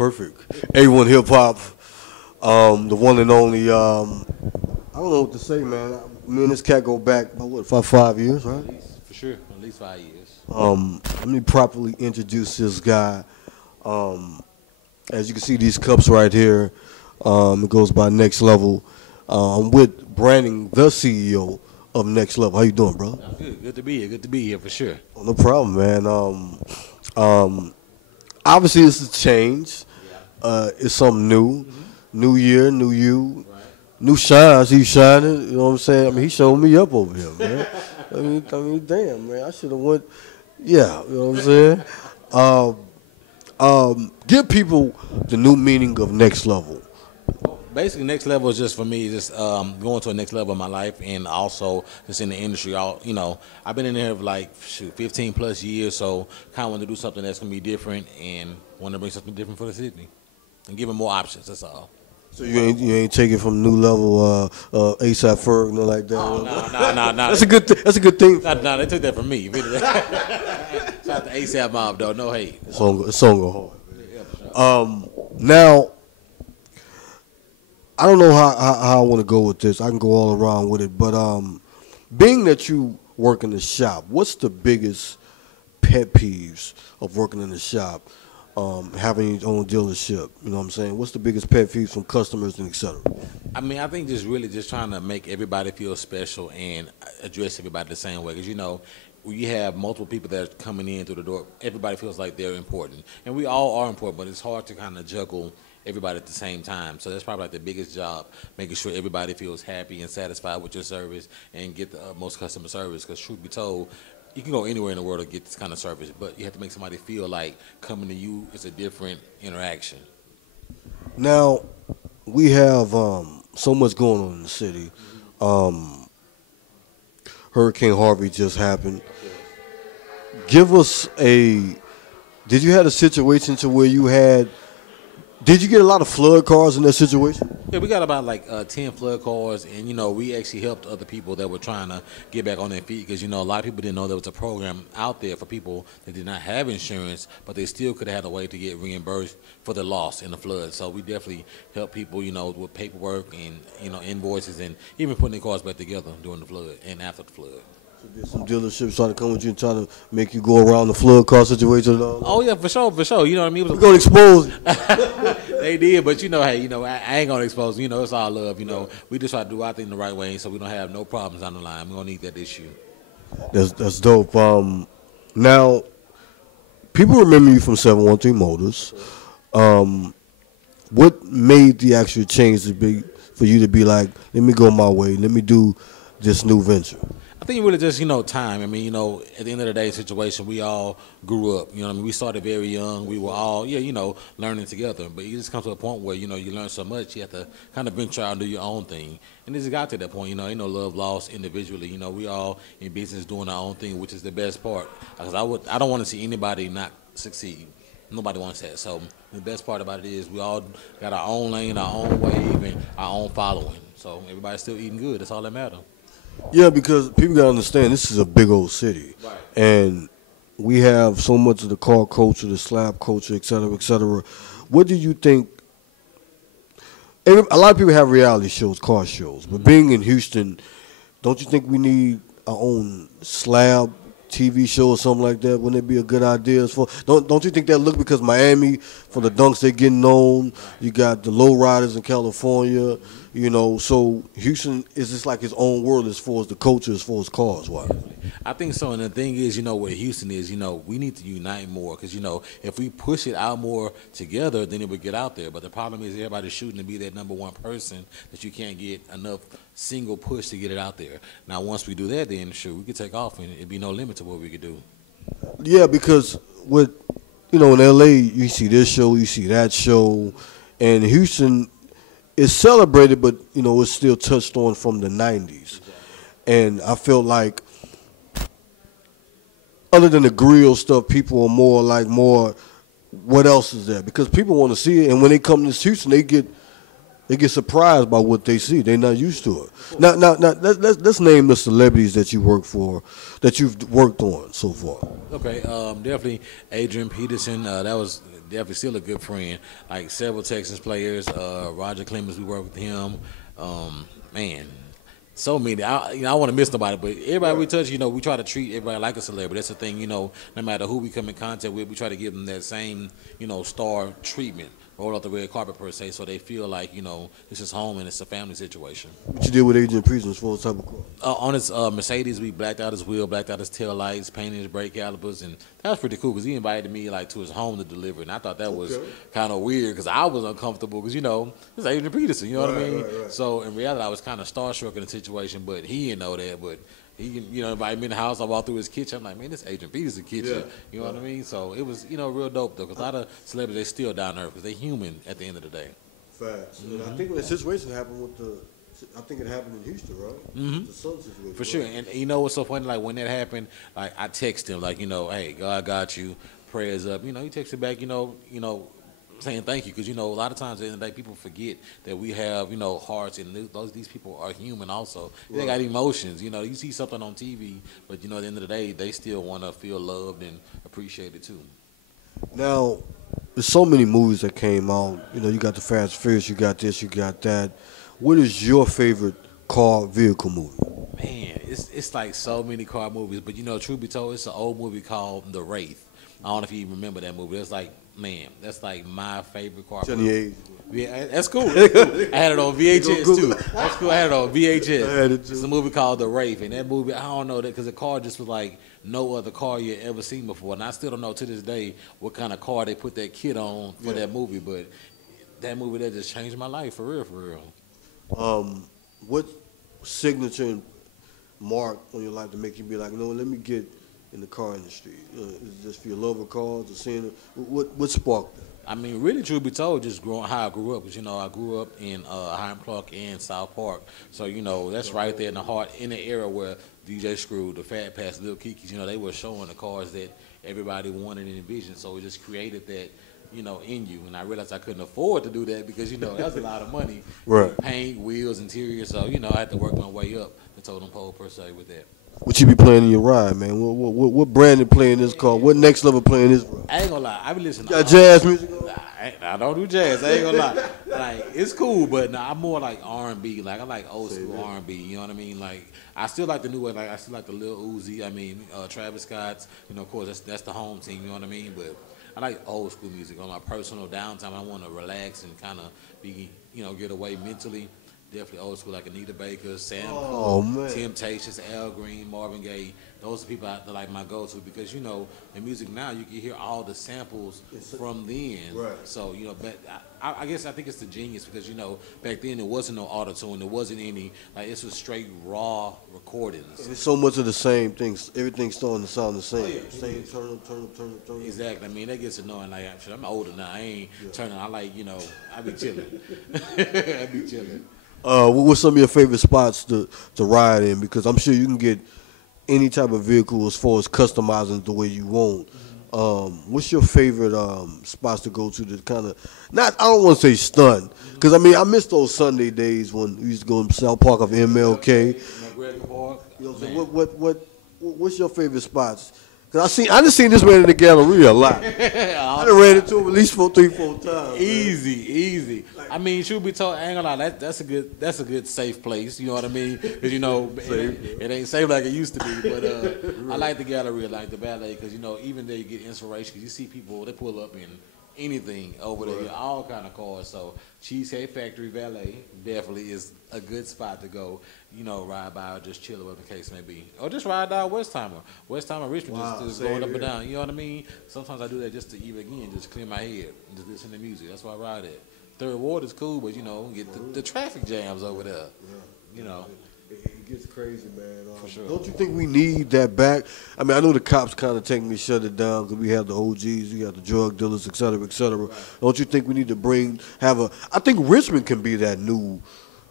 perfect. A1HipHop, the one and only. I don't know what to say, man. Me and this cat go back about what, 5 years, right? At least, for sure, at least 5 years. Let me properly introduce this guy. As you can see, these cups right here. It goes by Next Level. I'm with Brandon, the CEO of Next Level. How you doing, bro? Good. Good to be here. Good to be here for sure. Oh, no problem, man. Obviously, it's a change. It's something new. New year, new you. Right. New shine. I see you shining. You know what I'm saying? I mean, he showed me up over here, man. I mean, damn, man. I should have went. Yeah, you know what I'm saying? Give people the new meaning of Next Level. Basically, Next Level is just for me, just going to a next level in my life, and also just in the industry. I've been in there for like 15 plus years, so kind of want to do something that's gonna be different, and want to bring something different for the city, and give them more options. That's all. So you ain't taking from New Level, ASAP Ferg, nothing like that. Oh, no. That's a good thing. That's a good thing. No, they took that from me. Shout out to ASAP Mob, though. No hate. The song go hard. Now, I don't know how I want to go with this. I can go all around with it, but being that you work in the shop, what's the biggest pet peeves of working in the shop? Having your own dealership, you know what I'm saying? What's the biggest pet peeves from customers and et cetera? I mean, I think just really just trying to make everybody feel special and address everybody the same way. Because, when you have multiple people that are coming in through the door, everybody feels like they're important. And we all are important, but it's hard to kind of juggle everybody at the same time. So that's probably like the biggest job, making sure everybody feels happy and satisfied with your service and get the utmost customer service. Because truth be told, you can go anywhere in the world to get this kind of service, but you have to make somebody feel like coming to you is a different interaction. Now, we have so much going on in the city. Hurricane Harvey just happened. Give us did you have a situation to where did you get a lot of flood cars in that situation? Yeah, we got about like 10 flood cars, and we actually helped other people that were trying to get back on their feet because a lot of people didn't know there was a program out there for people that did not have insurance, but they still could have had a way to get reimbursed for the loss in the flood. So we definitely helped people, with paperwork and invoices and even putting their cars back together during the flood and after the flood. So did some dealerships try to come with you and try to make you go around the flood car situation and all? Oh yeah, for sure. You know what I mean? We're gonna expose you. They did, but hey, I ain't gonna expose. It's all love. We just try to do our thing the right way, so we don't have no problems on the line. We don't need that issue. That's dope. Now, people remember you from 713 Motors. What made the actual change for you to be like, let me go my way, let me do this new venture? I think really just, time. I mean, at the end of the day situation, we all grew up. We started very young. We were all, learning together. But you just come to a point where, you learn so much, you have to kind of venture out and do your own thing. And it just got to that point, ain't no love lost individually. We all in business doing our own thing, which is the best part. Because I don't want to see anybody not succeed. Nobody wants that. So the best part about it is we all got our own lane, our own wave, and our own following. So everybody's still eating good. That's all that matters. Yeah, because people got to understand this is a big old city. Right. And we have so much of the car culture, the slab culture, et cetera, et cetera. What do you think? A lot of people have reality shows, car shows. But being in Houston, don't you think we need our own slab TV show or something like that? Wouldn't it be a good idea? Don't you think that look, because Miami, for the dunks, they're getting known. You got the low riders in California, so Houston is just like its own world as far as the culture, as far as cars. Why? I think so. And the thing is, where Houston is, we need to unite more because, if we push it out more together, then it would get out there. But the problem is everybody's shooting to be that number one person that you can't get enough single push to get it out there. Now, once we do that, then sure, we could take off and it'd be no limit to what we could do. Yeah, because in LA, you see this show, you see that show, and Houston is celebrated, but, it's still touched on from the 90s. And I felt like, other than the grill stuff, people are more, what else is there? Because people want to see it, and when they come to Houston, they get surprised by what they see. They're not used to it. Now, let's name the celebrities that you work for, that you've worked on so far. Okay, definitely Adrian Peterson. That was definitely still a good friend. Like several Texas players, Roger Clemens, we work with him. Man, so many. I want to miss nobody, but everybody we touch, we try to treat everybody like a celebrity. That's the thing, no matter who we come in contact with, we try to give them that same, star treatment, roll out the red carpet per se, so they feel like, this is home and it's a family situation. What you did with Agent Prisons for type of car? On his Mercedes, we blacked out his wheel, blacked out his tail lights, painted his brake calipers, and that was pretty cool because he invited me like to his home to deliver, and I thought that was kind of weird because I was uncomfortable because it's Adrian Peterson, you know what I mean? Right. So in reality, I was kind of starstruck in the situation, but he didn't know that. But he, invited me in the house. I walked through his kitchen. I'm like, man, this Adrian Peterson kitchen. You know what I mean? So it was, real dope though because a lot of celebrities they still down there because they're human at the end of the day. Facts. And I think when the situation happened I think it happened in Houston, right? The Sun situation. For sure. And you know what's so funny? Like when that happened, like I texted him, like, hey, God got you, prayers up. He texted back, saying thank you. Because, a lot of times at the end of the day, people forget that we have, hearts and these people are human also. They got emotions. You see something on TV, but, at the end of the day, they still want to feel loved and appreciated too. Now, there's so many movies that came out. You got the Fast and Furious, you got this, you got that. What is your favorite car vehicle movie? Man, it's like so many car movies, but truth be told, it's an old movie called The Wraith. I don't know if you even remember that movie. It's like, man, that's like my favorite car movie. Yeah, that's cool. That's cool. I had it on VHS too. That's cool. I had it on VHS. I had it too. It's a movie called The Wraith, and that movie, I don't know that because the car just was like no other car you ever seen before, and I still don't know to this day what kind of car they put that kid on for that movie, but that movie that just changed my life for real, for real. What signature mark on your life to make you be like, let me get in the car industry? Is it just for your love of cars or seeing it? What sparked that? I mean, really, truth be told, just growing how I grew up. Because, I grew up in Highland Park and South Park. So, that's right there in the heart, in the era where DJ Screw, the Fat Pass, Lil Kiki's, they were showing the cars that everybody wanted and envisioned. So it just created that, in you. And I realized I couldn't afford to do that because, that was a lot of money. Right. Paint, wheels, interior. So, I had to work my way up the totem pole, per se, with that. What you be playing in your ride, man? What Brandon play in this car? What Next Level play in this ride? I ain't gonna lie. I be listening to jazz music? I don't do jazz. I ain't gonna lie. Like, it's cool, but I'm more like R&B. Like, I like old school R&B. You know what I mean? Like, I still like the new one. Like, I still like the Lil Uzi. I mean, Travis Scott's. Of course, that's the home team. You know what I mean? But I like old school music. On my personal downtime, I want to relax and kind of be, get away mentally. Definitely old school, like Anita Baker, Sam Cooke, Temptations, Al Green, Marvin Gaye. Those are people that like my go-to because, in music now, you can hear all the samples from then. Right. So, but I guess I think it's the genius because, back then there wasn't no auto-tune. There wasn't any, like, it's was straight raw recordings. And it's so much of the same things. Everything's starting to sound the same. Same turn up. Exactly. I mean, that gets annoying. Like, I'm older now. I ain't turning. I like, I be chilling. I be chilling. What's some of your favorite spots to ride in? Because I'm sure you can get any type of vehicle as far as customizing it the way you want. What's your favorite spots to go to kind of, I don't want to say stunt, because I mean, I miss those Sunday days when we used to go to South Park of MLK. So what's your favorite spots? Cause I just seen this man in the Galleria a lot. I done ran into him at least 3-4 times. Easy. I mean, truth be told, I ain't gonna lie, that's a good safe place. You know what I mean? Because it ain't safe like it used to be. But I like the Galleria, like the ballet, because even there you get inspiration. Because you see people, they pull up in anything over there, all kind of cars. So Cheesecake Factory Valet definitely is a good spot to go. Ride by or just chill or whatever the case may be. Or just ride down Westheimer, Richmond, just going up and down. You know what I mean? Sometimes I do that just to just clear my head and just listen to music. That's why I ride it. Third Ward is cool, but get the traffic jams over there. It gets crazy, man. For sure. Don't you think we need that back? I mean, I know the cops kind of take me shut it down because we have the OGs, we got the drug dealers, et cetera, et cetera. Right. Don't you think we need to I think Richmond can be that new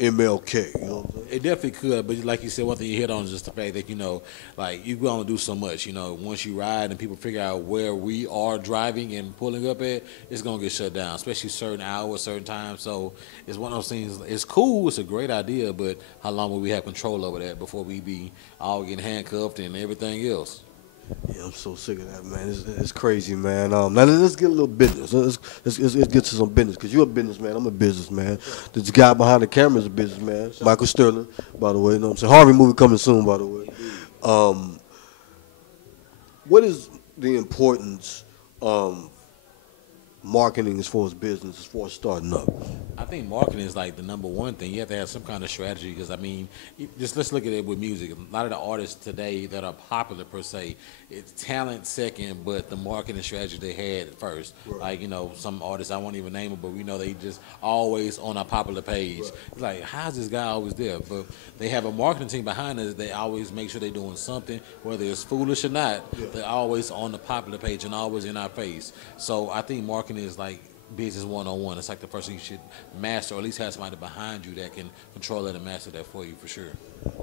MLK, you know what I'm saying? It definitely could, but like you said, one thing you hit on is just the fact that, like, you can only do so much. Once you ride and people figure out where we are driving and pulling up at, it's going to get shut down, especially certain hours, certain times. So it's one of those things, it's cool, it's a great idea, but how long will we have control over that before we be all getting handcuffed and everything else? Yeah, I'm so sick of that, man. It's crazy, man. Now let's get a little business. Let's get to some business, because you're a businessman. I'm a businessman. This guy behind the camera is a businessman. Michael Sterling, by the way. You know what I'm saying? Harvey movie coming soon, by the way. What is the importance marketing as far as business, as far as starting up? I think marketing is like the number one thing. You have to have some kind of strategy, because I mean, just let's look at it with music. A lot of the artists today that are popular per se, it's talent second, but the marketing strategy they had first. Right. Like, you know, some artists, I won't even name them, but we know they just always on a popular page. Right. It's like, how's this guy always there? But they have a marketing team behind us. They always make sure they're doing something, whether it's foolish or not. Yeah. They're always on the popular page and always in our face. So I think marketing is like business 101. It's like the first thing you should master, or at least have somebody behind you that can control it and master that for you, for sure.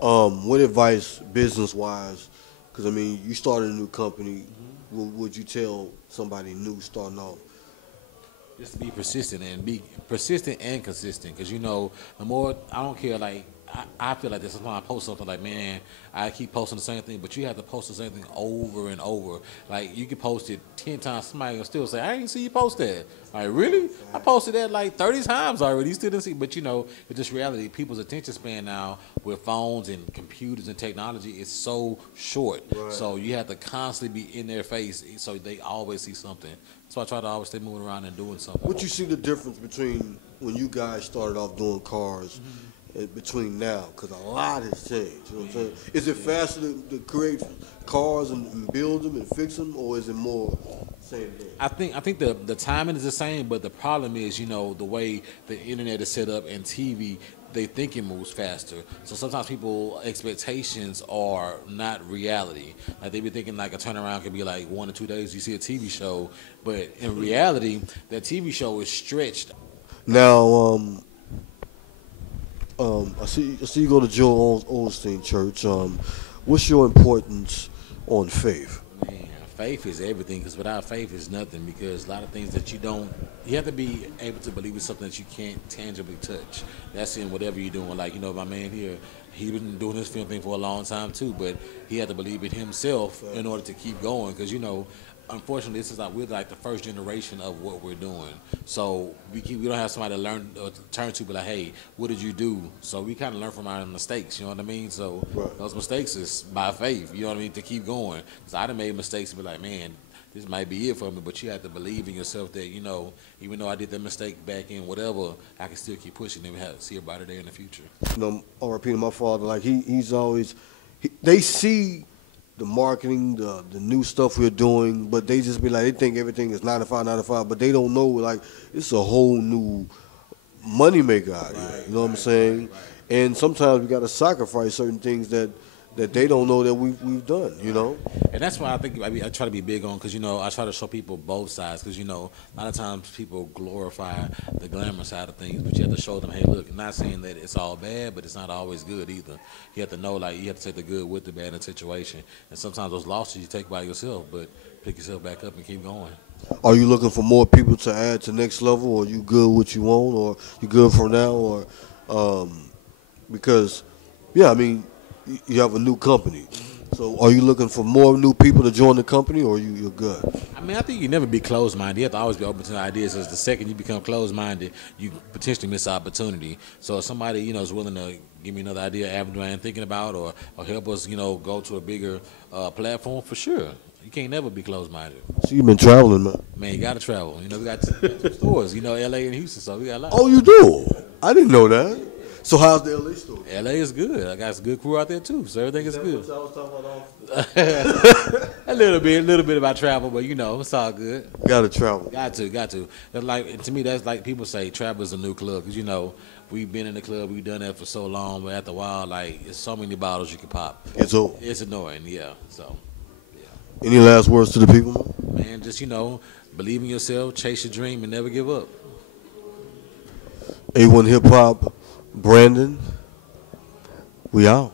What advice, business-wise, because, I mean, you started a new company, would you tell somebody new starting off? Just to be persistent and consistent, because, you know, the more, I don't care, like, I feel like this. Sometimes I post something like, man, I keep posting the same thing, but you have to post the same thing over and over. Like, you can post it 10 times, somebody will still say, I didn't see you post that. Like, really? I posted that like 30 times already. You still didn't see. But, you know, it's just reality. People's attention span now with phones and computers and technology is so short. Right. So you have to constantly be in their face so they always see something. So I try to always stay moving around and doing something. What you see the difference between when you guys started off doing cars between now? Because a lot has changed. You know what I'm saying? Is it faster to create cars and build them and fix them, or is it more same thing? I think the timing is the same, but the problem is, you know, the way the internet is set up and TV, they think it moves faster. So sometimes people expectations are not reality. Like, they be thinking like a turnaround could be like 1 or 2 days. You see a TV show, but in reality, that TV show is stretched. Now, I see you go to Joel Osteen Church. What's your importance on faith? Man, faith is everything, because without faith is nothing, because a lot of things that you have to be able to believe in something that you can't tangibly touch. That's in whatever you're doing. Like, you know, my man here, he been doing this film thing for a long time too, but he had to believe in himself in order to keep going, because, you know, unfortunately, this is we're like the first generation of what we're doing. So we don't have somebody to learn or to turn to, be like, hey, what did you do? So we kind of learn from our mistakes. You know what I mean? So those mistakes is by faith. You know what I mean? To keep going. Because I done made mistakes and be like, man, this might be it for me. But you have to believe in yourself that, you know, even though I did that mistake back in whatever, I can still keep pushing and see a brighter day in the future. You know, RIP to my father. Like, he's always they see the marketing, the new stuff we're doing, but they just be like, they think everything is 9 to 5, 9 to 5, but they don't know, like, it's a whole new money maker out here. You know what I'm saying? Right. And sometimes we got to sacrifice certain things that they don't know that we've done, you know? And that's why I think I try to be big on, because, you know, I try to show people both sides, because, you know, a lot of times people glorify the glamour side of things, but you have to show them, hey, look, I'm not saying that it's all bad, but it's not always good either. You have to know, like, you have to take the good with the bad in a situation. And sometimes those losses you take by yourself, but pick yourself back up and keep going. Are you looking for more people to add to Next Level, or you good what you want, or you good for now, or because, yeah, I mean, you have a new company. So are you looking for more new people to join the company, or you're good? I mean, I think you never be closed-minded. You have to always be open to ideas. Because the second you become closed-minded, you potentially miss opportunity. So if somebody, you know, is willing to give me another idea, avenue I ain't thinking about, or help us, you know, go to a bigger platform, for sure. You can't never be closed-minded. So you've been traveling, man. Man, you got to travel. You know, we got two stores, you know, L.A. and Houston, so we got a lot. Oh, you do? I didn't know that. So how's the LA store? LA is good. I got a good crew out there too, so everything is good. What I was talking about a little bit about travel, but you know, it's all good. Gotta travel. Got to. Like, to me, that's like people say, travel is a new club, because, you know, we've been in the club, we've done that for so long, but after a while, like, it's so many bottles you can pop. It's annoying, yeah. So, yeah. Any last words to the people? Man, just, you know, believe in yourself, chase your dream, and never give up. A1HipHop. Brandon, we out.